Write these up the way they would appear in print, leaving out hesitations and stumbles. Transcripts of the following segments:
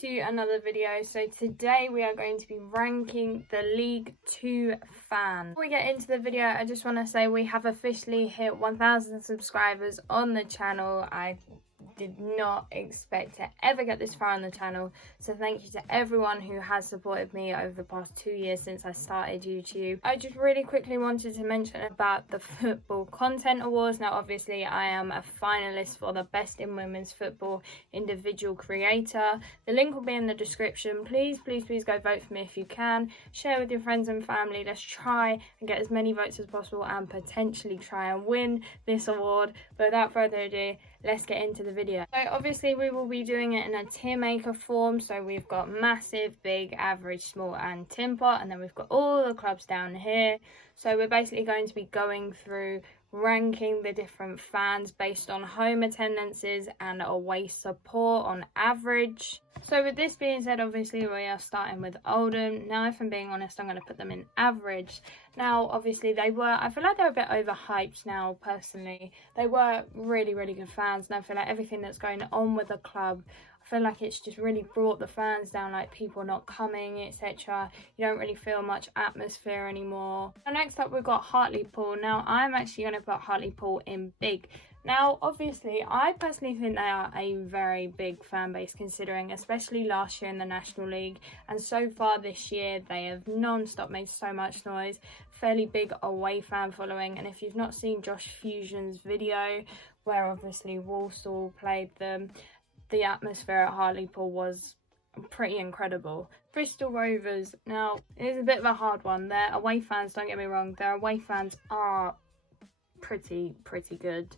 to another video. So today we are going to be ranking the League 2 fans. Before we get into the video, I just want to say we have officially hit 1,000 subscribers on the channel. I did not expect to ever get this far on the channel, so thank you to everyone who has supported me over the past 2 years since I started YouTube. I just really quickly wanted to mention about the Football Content Awards. Now obviously I am a finalist for the Best in Women's Football Individual Creator. The link will be in the description. Please go vote for me if you can. Share with your friends and family. Let's try and get as many votes as possible and potentially try and win this award. But without further ado, let's get into the video. So obviously we will be doing it in a tier maker form. So we've got massive, big, average, small and tin pot, and then we've got all the clubs down here. So we're basically going to be going through ranking the different fans based on home attendances and away support on average. So with this being said, obviously we are starting with Oldham. Now if I'm being honest, I'm going to put them in average. Now obviously I feel like they're a bit overhyped now personally. They were really good fans, and I feel like everything that's going on with the club, I feel like it's just really brought the fans down, like people not coming, etc. You don't really feel much atmosphere anymore. So next up we've got Hartlepool. Now I'm actually going to put Hartlepool in big. Now obviously I personally think they are a very big fan base, considering especially last year in the National League, and so far this year they have non-stop made so much noise. Fairly big away fan following, and if you've not seen Josh Fusion's video where obviously Warsaw played them, the atmosphere at Hartlepool was pretty incredible. Bristol Rovers, now it is a bit of a hard one. Their away fans, don't get me wrong, their away fans are pretty good.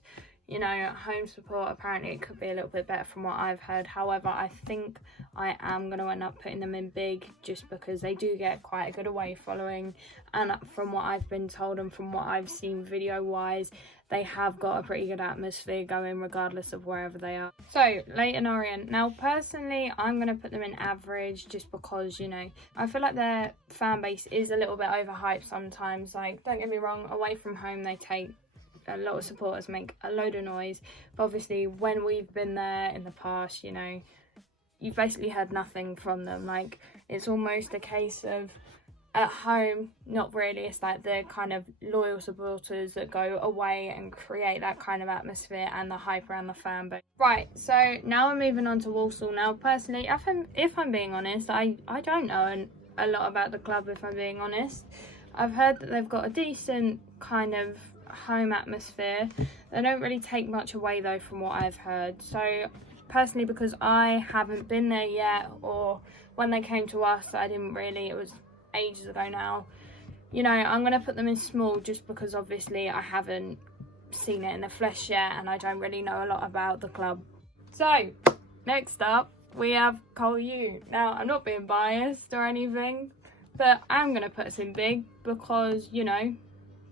You know, home support, apparently it could be a little bit better from what I've heard. However, I think I am going to end up putting them in big, just because they do get quite a good away following, and from what I've been told and from what I've seen video wise, they have got a pretty good atmosphere going regardless of wherever they are. So Leyton Orient, now personally I'm going to put them in average, just because, you know, I feel like their fan base is a little bit overhyped sometimes. Like, don't get me wrong, away from home they take a lot of supporters, make a load of noise, but obviously when we've been there in the past, you know, you've basically heard nothing from them. Like, it's almost a case of at home, not really, it's like the kind of loyal supporters that go away and create that kind of atmosphere and the hype around the fan base. Right, so now we're moving on to Walsall. Now personally, if I'm being honest, I don't know a lot about the club, if I'm being honest. I've heard that they've got a decent kind of home atmosphere. They don't really take much away though, from what I've heard. So personally, because I haven't been there yet, or when they came to us, I didn't really, it was ages ago now, you know, I'm going to put them in small, just because obviously I haven't seen it in the flesh yet and I don't really know a lot about the club. So next up we have Cole U. Now I'm not being biased or anything, but I'm going to put us in big because, you know,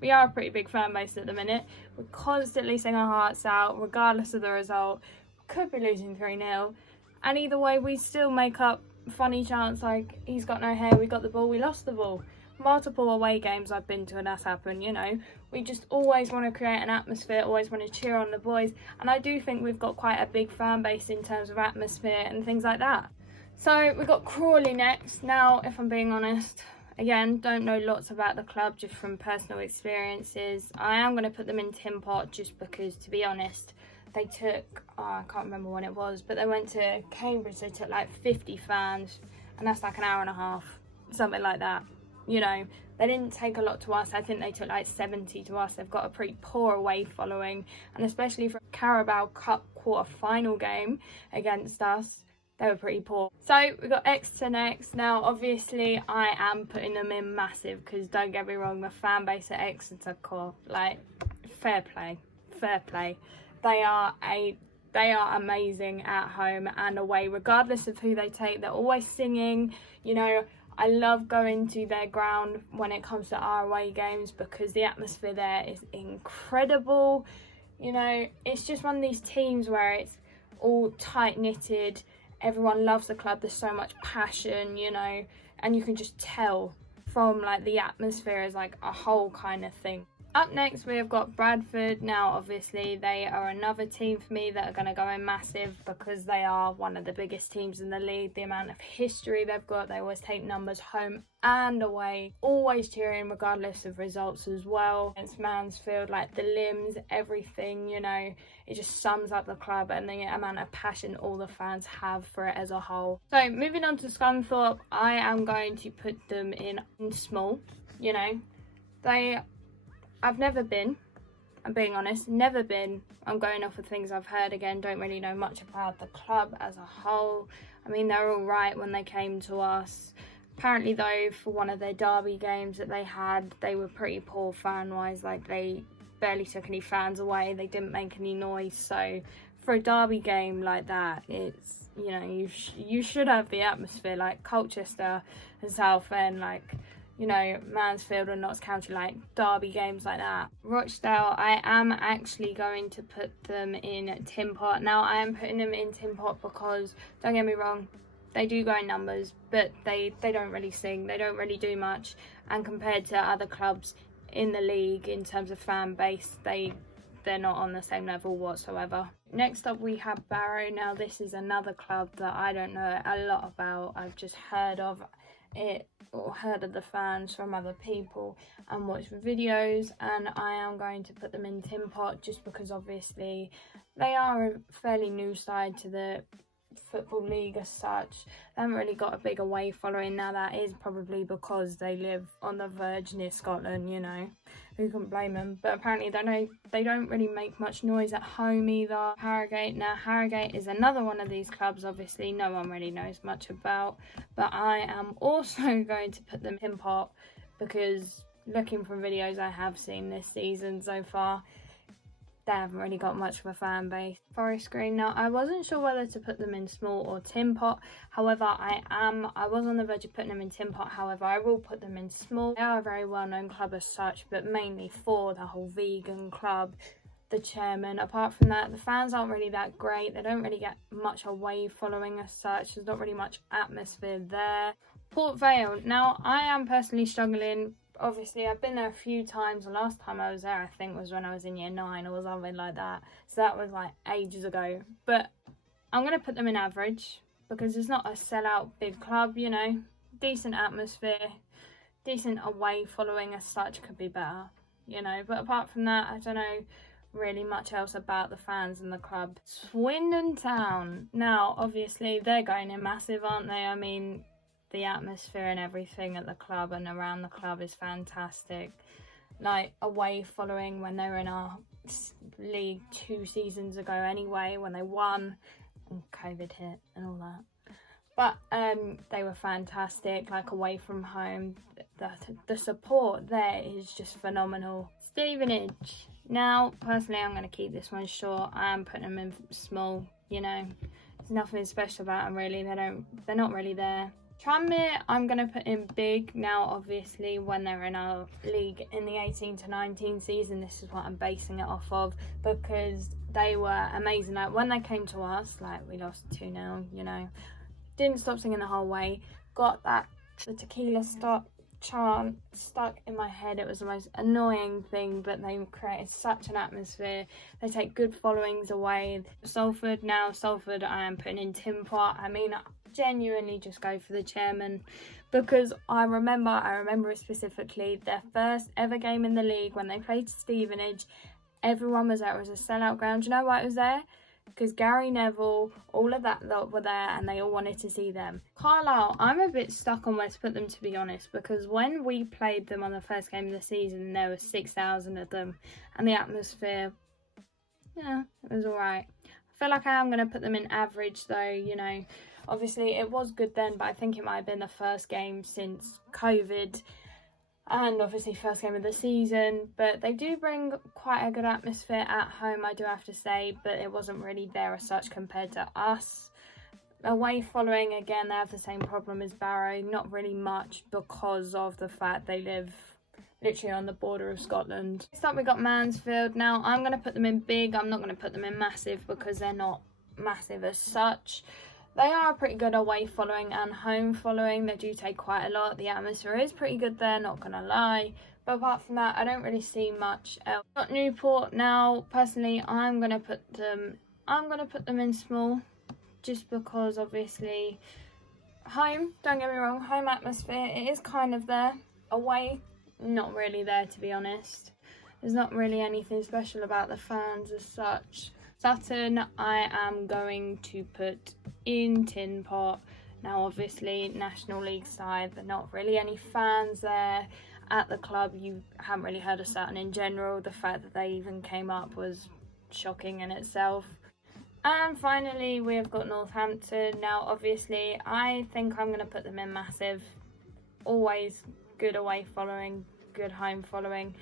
we are a pretty big fan base at the minute. We're constantly singing our hearts out regardless of the result. We could be losing 3-0, and either way we still make up funny chants like, he's got no hair, we got the ball, we lost the ball. Multiple away games I've been to and that's happened, you know. We just always want to create an atmosphere, always want to cheer on the boys, and I do think we've got quite a big fan base in terms of atmosphere and things like that. So we've got Crawley next. Now if I'm being honest, again, don't know lots about the club, just from personal experiences. I am going to put them in tin pot, just because, to be honest, they took, I can't remember when it was, but they went to Cambridge, they took like 50 fans, and that's like an hour and a half, something like that. You know, they didn't take a lot to us. I think they took like 70 to us. They've got a pretty poor away following, and especially for a Carabao Cup quarter-final game against us, they were pretty poor. So we've got Exeter next. Now obviously I am putting them in massive, because don't get me wrong, the fan base at Exeter core, like, fair play. They are amazing at home and away, regardless of who they take. They're always singing. You know, I love going to their ground when it comes to our away games, because the atmosphere there is incredible. You know, it's just one of these teams where it's all tight-knitted. Everyone loves the club. There's so much passion, you know, and you can just tell from like the atmosphere as like a whole kind of thing. Up next we have got Bradford. Now obviously they are another team for me that are going to go in massive because they are one of the biggest teams in the league. The amount of history they've got, they always take numbers home and away, always cheering regardless of results as well. Against Mansfield, like the limbs, everything, you know, it just sums up the club and the amount of passion all the fans have for it as a whole. So moving on to Scunthorpe, I am going to put them in small. You know, I've never been, I'm being honest, never been. I'm going off of things I've heard. Again, don't really know much about the club as a whole. I mean, they're all right when they came to us. Apparently though, for one of their derby games that they had, they were pretty poor fan-wise. Like, they barely took any fans away. They didn't make any noise. So for a derby game like that, it's, you know, you should have the atmosphere. Like Colchester and Southend, like, you know, Mansfield and Notts County, like derby games like that. Rochdale, I am actually going to put them in Tin Pot. Now, I am putting them in Tin Pot because, don't get me wrong, they do go in numbers, but they don't really sing, they don't really do much. And compared to other clubs in the league in terms of fan base, they're not on the same level whatsoever. Next up we have Barrow. Now this is another club that I don't know a lot about. I've just heard of it or heard of the fans from other people and watched videos, and I am going to put them in Tin Pot just because obviously they are a fairly new side to the Football League as such. They haven't really got a big away following. Now that is probably because they live on the verge near Scotland, you know, who can blame them? But apparently they don't really make much noise at home either. Harrogate, now Harrogate is another one of these clubs obviously no one really knows much about, but I am also going to put them in Pot because looking from videos I have seen this season so far, they haven't really got much of a fan base. Forest Green, now I wasn't sure whether to put them in small or Tin Pot. However, I was on the verge of putting them in Tin Pot. However, I will put them in small. They are a very well-known club as such, but mainly for the whole vegan club, the chairman. Apart from that, the fans aren't really that great. They don't really get much away following as such. There's not really much atmosphere there. Port Vale, now I am personally struggling. Obviously, I've been there a few times. The last time I was there, I think, was when I was in year 9 or something like that. So that was like ages ago. But I'm going to put them in average because it's not a sellout big club, you know. Decent atmosphere, decent away following as such, could be better, you know. But apart from that, I don't know really much else about the fans and the club. Swindon Town. Now, obviously, they're going in massive, aren't they? I mean, the atmosphere and everything at the club and around the club is fantastic. Like, away following when they were in our league 2 seasons ago anyway, when they won and COVID hit and all that. But they were fantastic, like away from home. The support there is just phenomenal. Stevenage. Now, personally, I'm going to keep this one short. I am putting them in small, you know. There's nothing special about them really. They're not really there. Tranmere, I'm going to put in big. Now, obviously, when they're in our league in the 18 to 19 season, this is what I'm basing it off of because they were amazing. Like, when they came to us, like, we lost 2-0, you know. Didn't stop singing the whole way. Got the tequila chant stuck in my head. It was the most annoying thing, but they created such an atmosphere. They take good followings away. Salford, now Salford I am putting in Tin Pot. I mean, genuinely just go for the chairman because I remember it specifically, their first ever game in the league when they played Stevenage. Everyone was there. It was a sellout ground. Do you know why it was there? Because Gary Neville, all of that lot were there and they all wanted to see them. Carlisle, I'm a bit stuck on where to put them, to be honest, because when we played them on the first game of the season, there were 6,000 of them and the atmosphere, yeah, it was alright. I feel like I am going to put them in average though, you know. Obviously, it was good then, but I think it might have been the first game since COVID. And obviously first game of the season, but they do bring quite a good atmosphere at home, I do have to say, but it wasn't really there as such compared to us. Away following, again, they have the same problem as Barrow, not really much because of the fact they live literally on the border of Scotland. Next up we got Mansfield. Now I'm going to put them in big, I'm not going to put them in massive because they're not massive as such. They are a pretty good away following and home following. They do take quite a lot. The atmosphere is pretty good there, not gonna lie. But apart from that, I don't really see much else. Got Newport now. Personally, I'm gonna put them in small, just because obviously home, don't get me wrong, home atmosphere, it is kind of there. Away, not really there, to be honest. There's not really anything special about the fans as such. Sutton, I am going to put in Tin Pot. Now obviously National League side, there are not really any fans there at the club. You haven't really heard of Sutton in general. The fact that they even came up was shocking in itself. And finally we have got Northampton. Now obviously I think I'm going to put them in massive. Always good away following, good home following.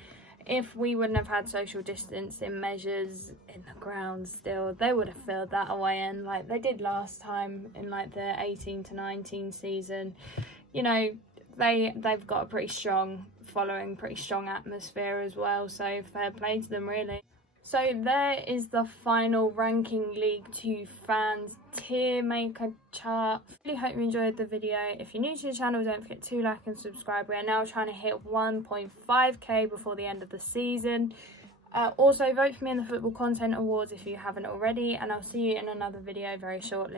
If we wouldn't have had social distancing measures in the ground still, they would have filled that away in like they did last time in like the 18 to 19 season. You know, they've got a pretty strong following, pretty strong atmosphere as well, so fair play to them really. So there is the final ranking League 2 fans tier maker chart. Really hope you enjoyed the video. If you're new to the channel, don't forget to like and subscribe. We are now trying to hit 1.5k before the end of the season. Also vote for me in the Football Content Awards if you haven't already, and I'll see you in another video very shortly.